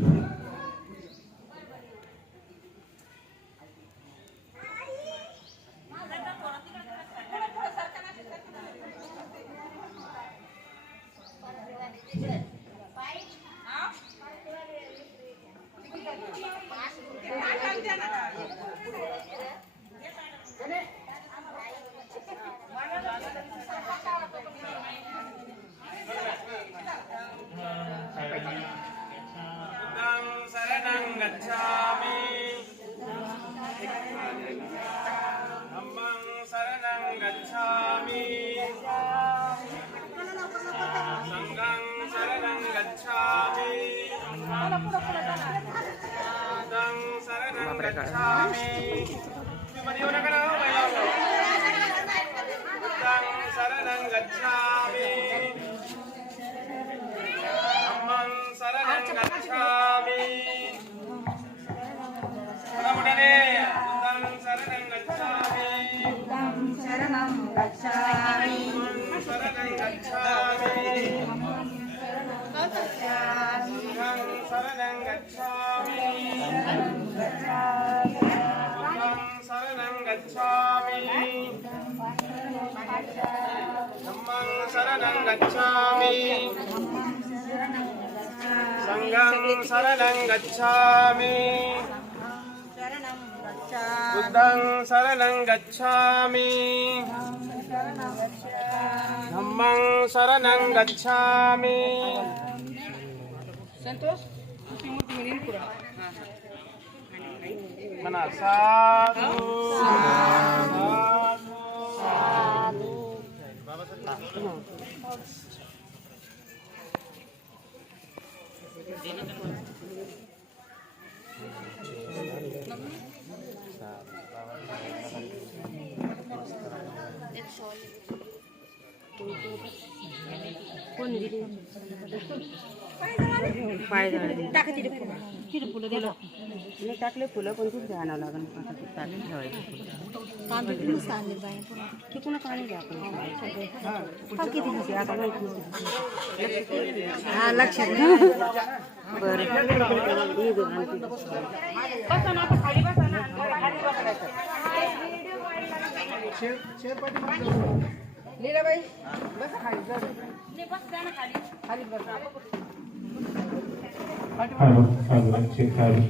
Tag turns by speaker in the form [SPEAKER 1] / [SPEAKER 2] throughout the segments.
[SPEAKER 1] बुद्धं बुद्धं शरणं गच्छामि तुम्ही येऊ नका ना हो, बाई. बुद्धं शरणं गच्छामि धम्मं शरणं गच्छामि धम्मं शरणं गच्छामि सङ्घं शरणं गच्छामि
[SPEAKER 2] शरणं गच्छामि
[SPEAKER 1] बुद्धं शरणं गच्छामि धम्मं शरणं गच्छामि
[SPEAKER 2] संतोष
[SPEAKER 1] म्हणा साधू साधू
[SPEAKER 2] टाका तिथे मी टाकले फुलं पण खूप आणावं लागेल टाकून ठेवायचे तिकडून पाणी द्या आपण हा. हा लक्षात नाही. बरं. बसा खाली बसा. लीलाबाई बसा खाली जा. खाली बसा
[SPEAKER 3] हॅलो हॅलो चेक हॅलो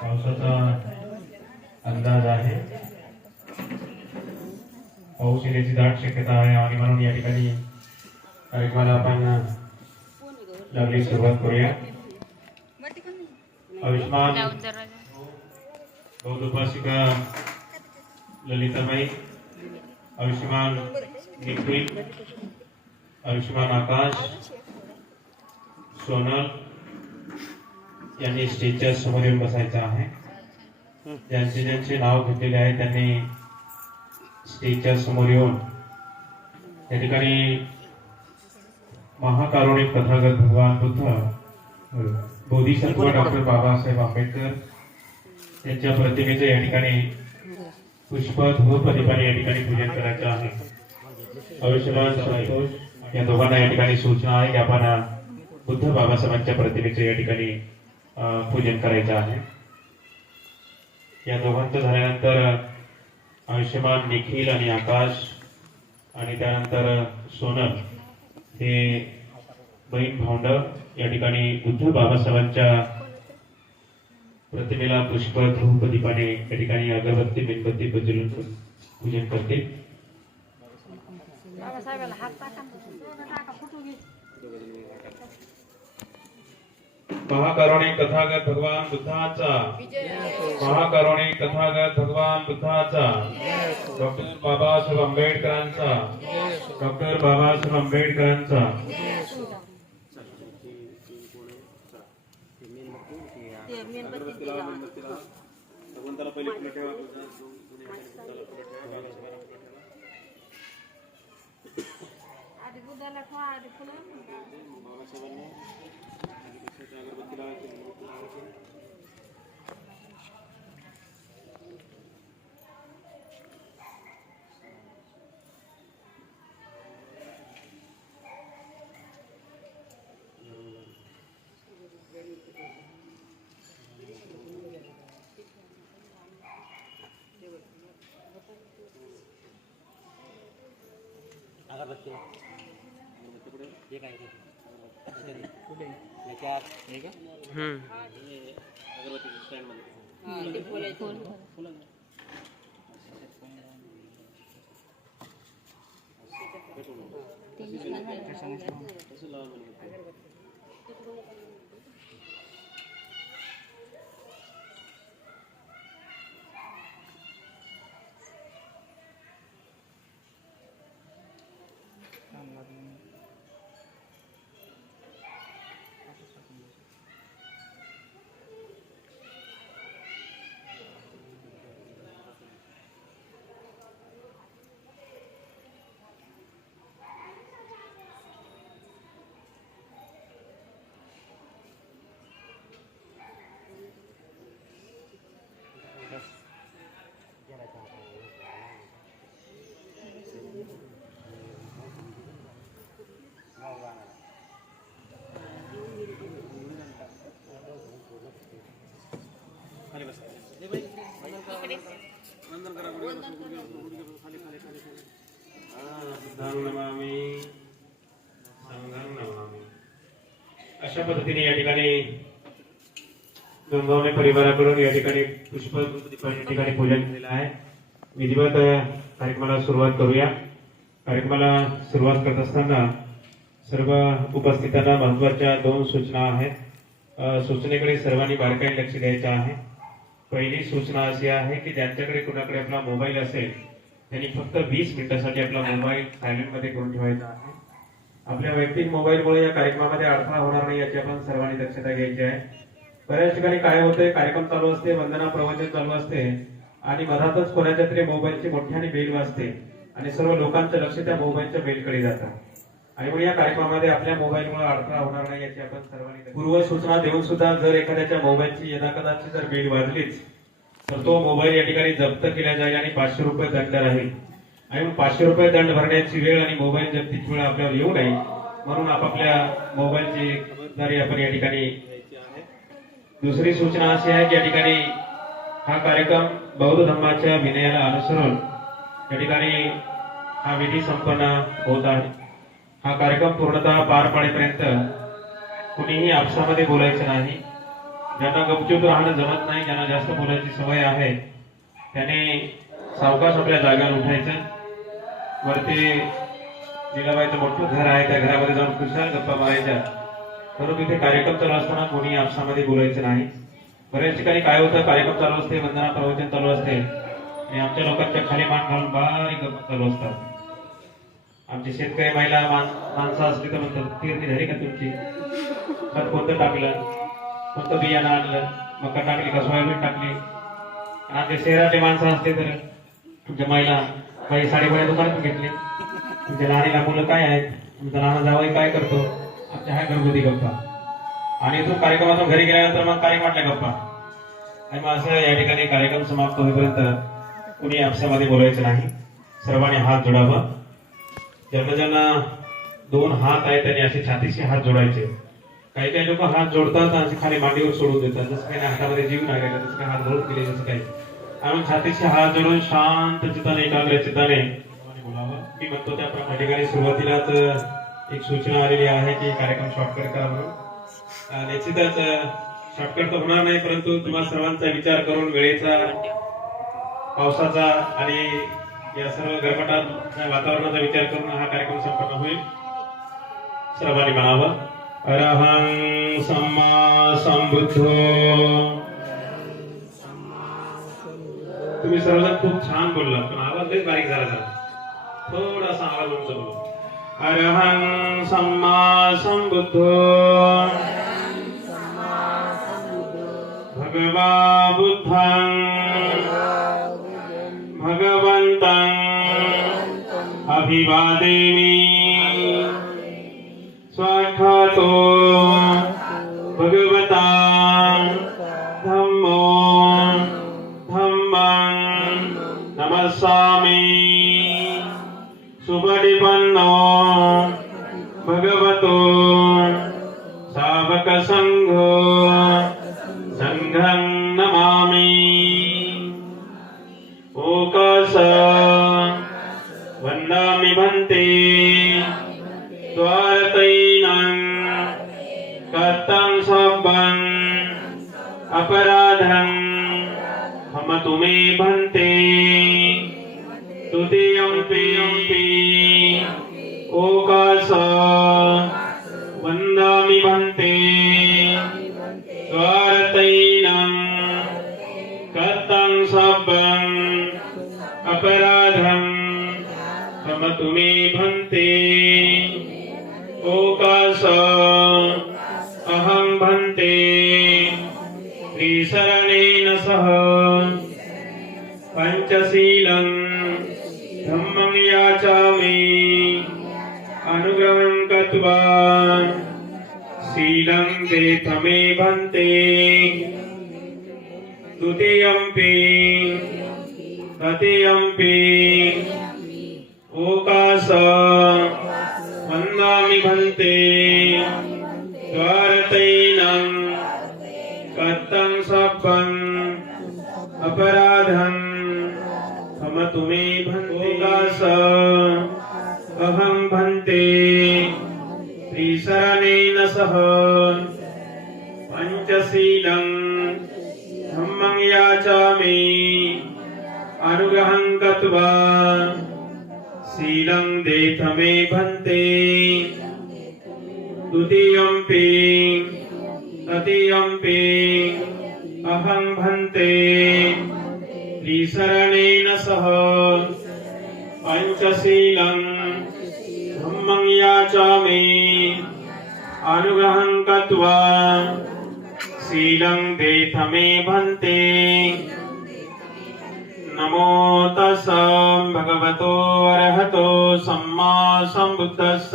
[SPEAKER 3] पावसाचा अंदाज आहे. पाऊस येण्याची दाट शक्यता आहे आणि म्हणून या ठिकाणी कार्यक्रमाला आपण लागली सुरुवात करूया आयुष्मान बौद्ध उपासिका ललिताबाई. आयुष्यमान निखिल आयुष्यमान आकाश सोनल यांनी स्टेजच्या समोर येऊन बसायचं आहे. ज्यांचे ज्यांचे नाव घेतलेले आहे त्यांनी स्टेजच्या समोर येऊन या ठिकाणी महाकारुणिक तथागत भगवान बुद्ध बोधिसत्व डॉक्टर बाबासाहेब आंबेडकर यांच्या प्रतिमेचं या ठिकाणी पुष्प धूपदीपाने या ठिकाणी पूजन करायचं आहे. अविश्वास संतोष या दोघांना या ठिकाणी सूचना आहे की आपण बुद्ध बाबासाहेबांच्या प्रतिमेचं या ठिकाणी पूजन करायचं आहे. या दोघांचं झाल्यानंतर आयुष्यमान निखिल आणि आकाश आणि त्यानंतर सोनम हे बहीण भावंड या ठिकाणी बुद्ध बाबासाहेबांच्या प्रतिमेला पुष्प धूप दीपाने या ठिकाणी अगरबत्ती मेणबत्ती प्रज्वलन पूजन
[SPEAKER 2] घे
[SPEAKER 3] महाकरुणिक कथागत भगवान बुद्धाचा. महाकरुणिक कथागत भगवान बुद्धाचा. डॉक्टर बाबासाहेब आंबेडकरांचा. डॉक्टर बाबासाहेब आंबेडकरांचा
[SPEAKER 2] ते मेणबत्ती दिला
[SPEAKER 1] भगवंताला पहिले फुलं ठेवा
[SPEAKER 2] आधी बुधाला ठेवा आधी फुलं
[SPEAKER 3] बुद्धां नमामि संघं नमामि अशा पद्धतीने या ठिकाणी गंगावणे परिवाराकडून या ठिकाणी पुष्प या ठिकाणी पूजन केलेलं आहे. विधिवत कार्यक्रमाला सुरुवात करूया. कार्यक्रमाला सुरुवात करत असताना सर्व उपस्थितांना महत्त्वाच्या दोन सूचना आहेत. सूचनेकडे सर्वांनी बारकाईने लक्ष द्यायचं आहे. पहिली सूचना अशी आहे की ज्यांच्याकडे कुणाकडे आपला मोबाईल असेल त्यांनी फक्त वीस मिनिटासाठी आपला मोबाईल सायलेंटमध्ये करून ठेवायचा आहे. आपल्या वैयक्तिक मोबाईलमुळे या कार्यक्रमामध्ये अडथळा होणार नाही याची आपण सर्वांनी दक्षता घ्यायची आहे. बऱ्याच ठिकाणी काय होतंय कार्यक्रम चालू असते वंदना प्रवचन चालू असते आणि मधातच कोणाच्या तरी मोबाईलची मोठ्याने बेल वाजते आणि सर्व लोकांचं लक्ष त्या मोबाईलच्या बेलकडे जातं. आणि म्हणून या कार्यक्रमामध्ये आपल्या मोबाईलमुळे अडथळा होणार नाही याची आपण सर्वांनी पूर्व सूचना देऊन सुद्धा जर एखाद्याच्या मोबाईलची यदाकदाची जर बिल वाजलीच तर तो मोबाईल या ठिकाणी जप्त केला जाईल आणि पाचशे रुपये दंड राहील. आणि मग पाचशे रुपये दंड भरण्याची वेळ आणि मोबाईल जप्तीची वेळ आपल्यावर येऊ नये म्हणून आपापल्या मोबाईलची खबरदारी आपण या ठिकाणी दुसरी सूचना अशी आहे की या ठिकाणी हा कार्यक्रम बौद्ध धर्माच्या विनयाला अनुसरून या ठिकाणी हा विधी संपन्न होत आहे. हा कार्यक्रम पूर्णतः पार पाडेपर्यंत कुणीही आपसामध्ये बोलायचं नाही. ज्यांना गपचूप राहणं जमत नाही ज्यांना जास्त बोलायची सवय आहे त्याने सावकाश आपल्या जागेवर उठायचं. वरती लिलाबाईचं मोठं घर आहे त्या घरामध्ये जाऊन खुशाल गप्पा मारायच्या. परंतु इथे कार्यक्रम चालू असताना कोणी आपसामध्ये बोलायचं नाही. बऱ्याच ठिकाणी काय होतं कार्यक्रम चालू असते वंदना प्रवचन चालू असते. आणि आमच्या लोकांच्या खाली मान घालून बारीक गप्पा चालू असतात. आमची शेतकरी महिला माणसं असली तर म्हणतात पेरणी झाली का तुमची? खत कोणतं टाकलं? कोणतं बियाणं आणलं? मका टाकली का? सोयाबीन टाकली? आणि आमच्या शहरातले माणसं असते तर तुमच्या महिला काही साडीवाड्या दुकानात घेतली. तुमच्या लहानीला मुलं काय आहेत? तुमचा लहान जावई काय करतो? आमच्या ह्या घरगुती गप्पा. आणि तो कार्यक्रमातून घरी गेल्यानंतर मग कार्यक्रमातल्या गप्पा. आणि मग असं या ठिकाणी कार्यक्रम समाप्त होईपर्यंत कुणी आपसामध्ये बोलायचं नाही. सर्वांनी हात जोडावा. ज्यांना ज्यांना दोन हात आहेत त्यांनी असे छातीशी हात जोडायचे. काही काही लोक हात जोडतात आणि असे खाली मांडीवर सोडून देतात. जसं काही हातामध्ये जीव नाही तसं काही हात जोडून गेले जसं काही. आम्ही छातीशी हात जोडून शांत चिताने एकाग्र चिताने मी म्हणतो त्याप्रमाणे ठिकाणी सुरुवातीलाच एक सूचना आलेली आहे की कार्यक्रम शॉर्टकट करा म्हणून. निश्चितच शॉर्टकट तर होणार नाही परंतु तुम्हा सर्वांचा विचार करून वेळेचा पावसाचा आणि या सर्व गरबटात वातावरणाचा विचार करून हा कार्यक्रम संपन्न होईल. सर्वांनी म्हणावं अरहं सम्मा संबुद्धो तुम्ही सर्वजण खूप छान बोललात पण आवाज लई बारीक झाला जरा. थोडासा आवाज उंच बोला. अरहं सम्मा संबुद्धो भगवा बुद्धं. अभिवादेमि। नमामि ओकास द्वारतैनं कर्तं सब्बम् अपराधं। क्षमतु मे भन्ति। द्वितीयम्पि तृतीयम्पि ओकाश वन्दामि भन्ते। द्वारतैनं कर्तं सब्बम् अपराधं। समतुमे मे भन्तिकाश अहं भन्ते। त्रिशरणेन सह। पञ्चशीलम्। अनुग्रहं शीलं देथ मे भन्ते। द्वितीयम्पि। तृतीयम्पि। अहं भन्ते। त्रिशरणेन सह। पञ्चशीलं। धम्मं याचामि। अनुग्रहं कृत्वा शीलं देथ मे भन्ते। नमो तस् भगवतो अरहतो सम्मा सम्बुद्धस्स।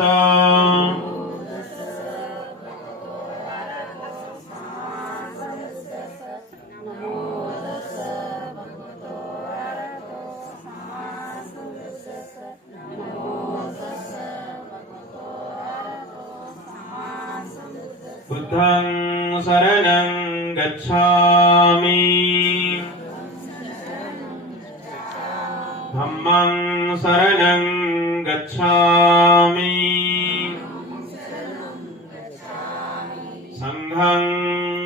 [SPEAKER 3] बुद्धं शरणं गच्छ।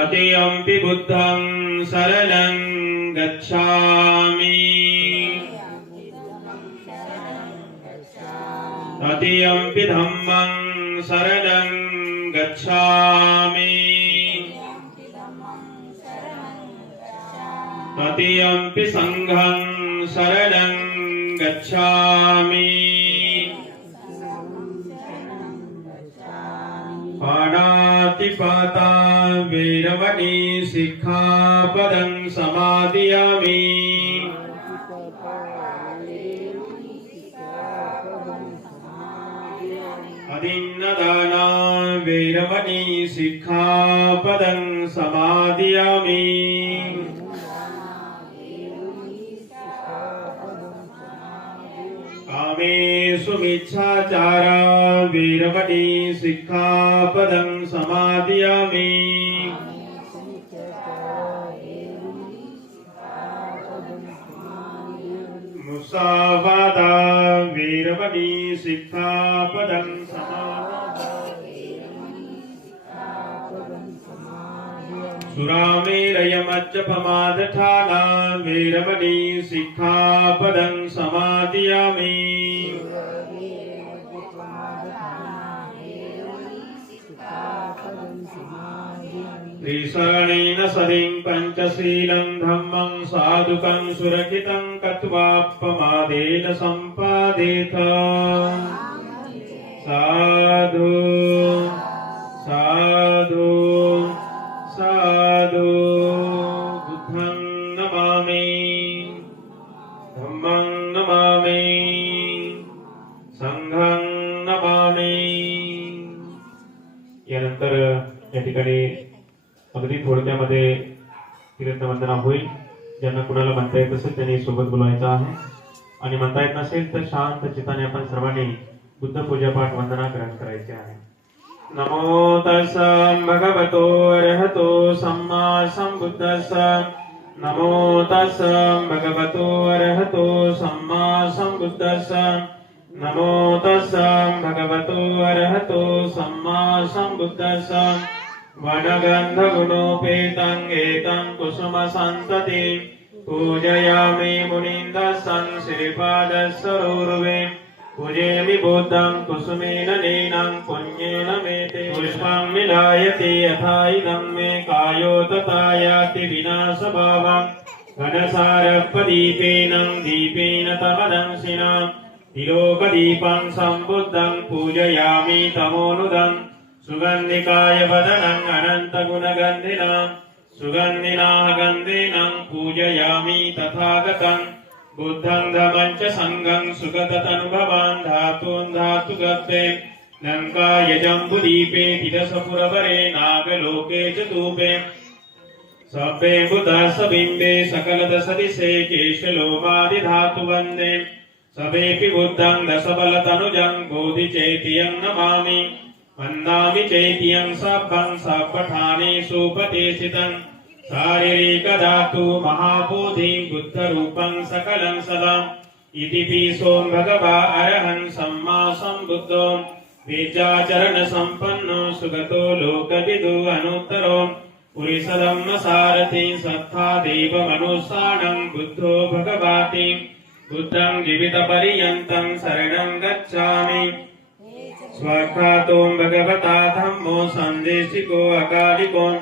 [SPEAKER 3] तृतीयम्पि बुद्धं शरणं गच्छामि। तृतीयम्पि धम्मं शरणं गच्छामि। तृतीयम्पि सङ्घं शरणं गच्छामि। पाणातिपाता वीरमणि सिक्खापदं समादयामि। अदिन्नदाना वीरमणि सिक्खापदं समादयामि। कामेषु मिच्छाचारा वीरमणि सिक्खापदं समादयामि। मुसावादा वीरमणि सिक्खापदं समादयामि सुरामेरयमज्जपमादठाना वीरमणि सिक्खापदं समादयामि। त्रिशरणेन सदिं पञ्चशीलं धम्मं साधुकं सुरक्षितं कत्वापमादेन सम्पादेथ साधु थोडक्यामध्ये कीर्तनवंदना होईल ज्यांना कुणाला म्हणता येत असेल त्यांनी सोबत बोलवायचं आहे. आणि म्हणता येत नसेल तर शांत चिताने आपण सर्वांनी बुद्ध पूजापाठ वंदना ग्रहण करायचे आहे. नमो तस भगवतो अर्हतो सम्मा संबुद्धस नमो तस भगवतो अर्हतो सम्मा संबुद्धस नमो तस भगवतो अर्हतो सम्मा संबुद्धस वनगन्धगुणोपेतं एतं कुसुमसन्तति पूजयामि मुनीन्दसं श्रीपादसरोरुवे पूजेमि बुद्धं कुसुमेन नीनं पुण्येन मे ते पुष्पं मिलायते यथा इदं मे कायो तथा याति विनाशभावम् घनसारपदीपेन दीपेन तमदंशिना तिलोकदीपं सम्बुद्धं पूजयामि तमोनुदम् సుగంధికాయ వదనం అనంత గుణగంధినా సుగంధినాగంధినం పూజయామి తథాగతం బుద్ధం ధమం చ సంగం సుగతనుభవాన్ ధాతూన్ ధాతు గతే లంకాయజంబుదీపే తిరసపురవరే నాగలోకే చ తూపే సభ్యే బుధాసబింబే సకలదశదిశే కేశలోమాదిధాతువందే సభేపి బుద్ధం దశబలతనుజం బోధి చేతియం నమామి वन्दामि चैत्यं सभं सपठानेषु उपदेशितं शारीरिकधातु महाबोधिं बुद्धरूपं सकलं सदा इति पीसों भगवा अरहं सम्मा सम्बुद्धो विद्याचरणसम्पन्नो सुगतो लोकविदु अनुत्तरो पुरिसदं सारथि सत्था देवमनुसाणं बुद्धो भगवाति बुद्धं जीवितपर्यन्तं शरणं गच्छामि स्वाख्यातो भगवता धम्मो सन्देशिको अकालिको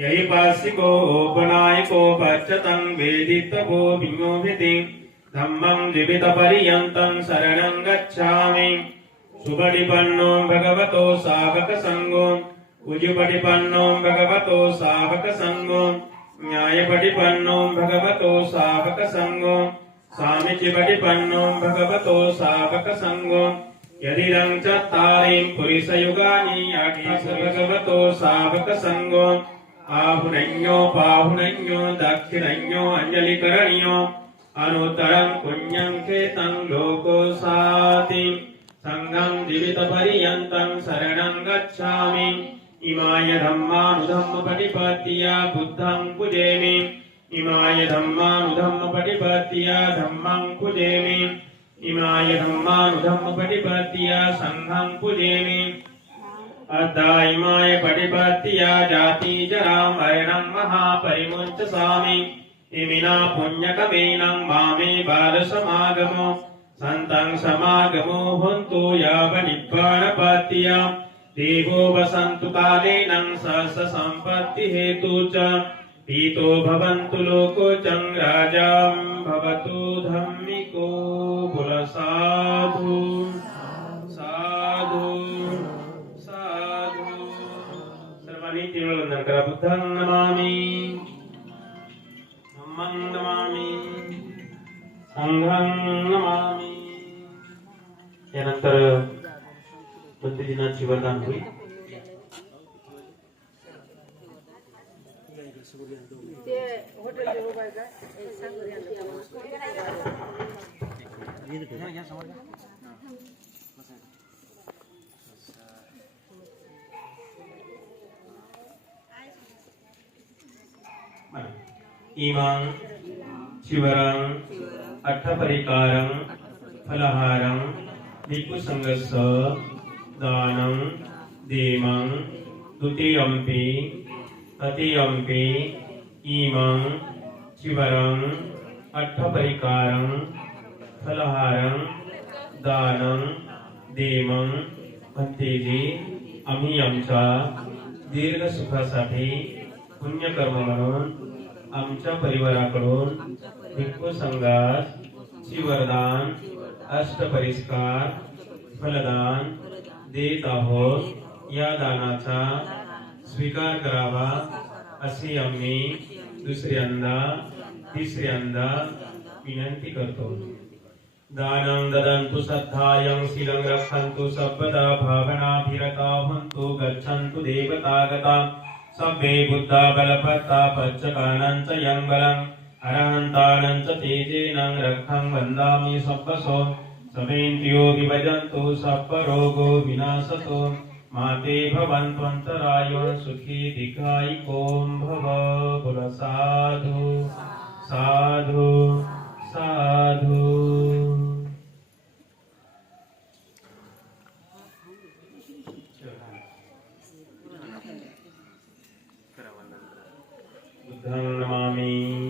[SPEAKER 3] यहि पासिको ओपनायको पच्यतं वेदितपो विमोहिति। धम्मं द्विविधपर्यन्तं शरणं गच्छामि। सुपटिपन्नो भगवतो सावकसङ्गो। उजुपटिपन्नो भगवतो सावकसङ्गो। न्यायपटिपन्नो भगवतो सावकसङ्गो। सामिचिपटिपन्नो भगवतो सावकसङ्गो। यदिदं चत्तारिं पुरिसयुगानि याज्ञस भगवतो सावकसङ्गो आहुनञ्यो पाहुनञ्यो दक्षिणञ्यो अञ्जलिकरणीयो अनुत्तरं पुण्यं खेतं लोको साति सङ्घं जीवितपर्यन्तं शरणं गच्छामि इमाय धम्मानुधम्मपटिपत्या बुद्धं पूजेमि इमाय धम्मानुधम्मपटिपत्या धम्मं पूजेमि इमाय धम्मानुधम्मपटिपत्या सङ्घं पूजेमि अद्दायिमाय पटिपत्या जाति जरा मरणं महापरिमुञ्चसामि इमिना पुण्यकमेनं मामे बालसमागमो सन्तं समागमो हन्तु यावनिब्बाणपत्या देवो वसन्तु कालेनं सहस सम्पत्तिहेतु च पीतो भवन्तु लोको चन्द्राजाम् भवतु धम्मिको पुरसाधु। साधु साधु। सर्वांनी तीन करा. बुद्धं नमामि। धम्मं नमामि। संघं नमामि। यानंतर बुद्धदिनाची वरदान होईल. ते हॉटेल जवळ बायका सांगू इमं फलहारं भिक्षुसङ्गस्य दानं देवं द्वितीयम्पि तृतीयम्पि इमं शिवरं अट्ठपरिकारं फलहारं, दानं, देमं भंतेजी आम्ही आमच्या दीर्घ सुखासाठी पुण्यकर्म म्हणून आमच्या परिवाराकडून भिक्खू संघास शिवरदान अष्टपरिष्कार, फलदान देत आहोत या दानाचा स्वीकार करावा. अशी आम्ही दुसऱ्यांदा तिसऱ्यांदा विनंती करतो. दानं ददन्तु श्रद्धायं शिलं रक्षन्तु सर्वदा भावनाभिरता हन्तु गच्छन्तु देवतागता सभ्ये बुद्धा बलपत्ता पच्चकानं च यं बलम् अरहन्तानं च तेजेनं रक्षं वन्दामि सप्पसो समेन्द्रियो विभजन्तु सप्परोगो विनाशतो। माते भवन्त्वन्तरायो सुखी धिकायिकों भव पुर साधु साधु साधु। बुद्धं नमामि।